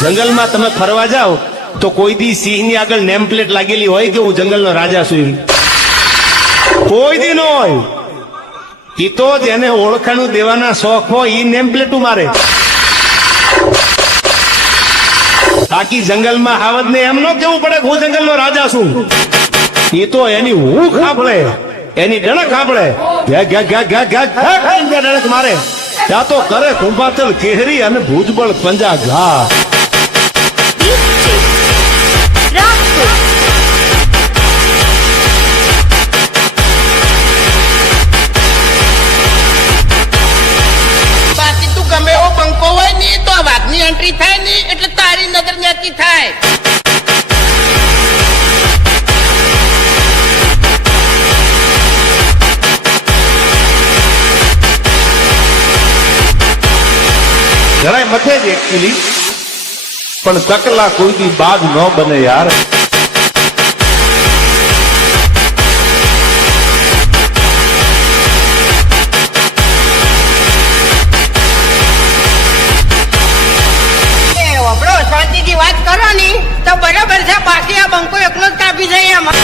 જંગલ માં તમે ફરવા જાઓ તો કોઈ દી સિંહ ની આગળ નેમ પ્લેટ લાગેલી હોય કે હું જંગલ નો રાજા છું, કોઈ દી ન હોય. ઈ તો જેને ઓળખાણું દેવાના શોખ હોય ઈ નેમ પ્લેટું મારે. બાકી જંગલમાં હાવજ ને એમ ન કેવું પડે હું જંગલ નો રાજા છું. ઈ તો એની હું ખાંભળે, એની ડણક સાંભળે, ડણક મારે. ત્યાં તો કરે કુંભાતલ કેહરી અને ભુજબળ પંજા ઘા. બાકી તું ગમે એવો બંકો હોય ને તો આ વાઘની એન્ટ્રી થાય ને એટલે તારી નજર ન્યાથી થાય. જરાય મથે જ એકલી, પણ ચકલા કોઈ દી બાદ ન બને યાર. શાંતિથી વાત કરો ને તો બરાબર છે. બાકી આ બંકો એકલો જ કાપી જાય એમાં.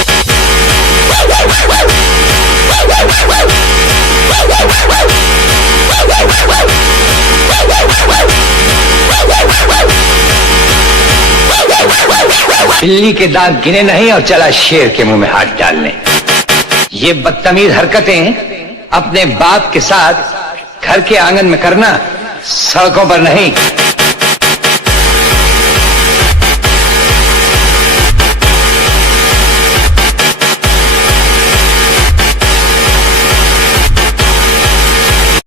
बिल्ली के दांत गिने नहीं और चला शेर के मुंह में हाथ डालने. ये बदतमीज हरकतें अपने बाप के साथ घर के आंगन में करना, सड़कों पर नहीं.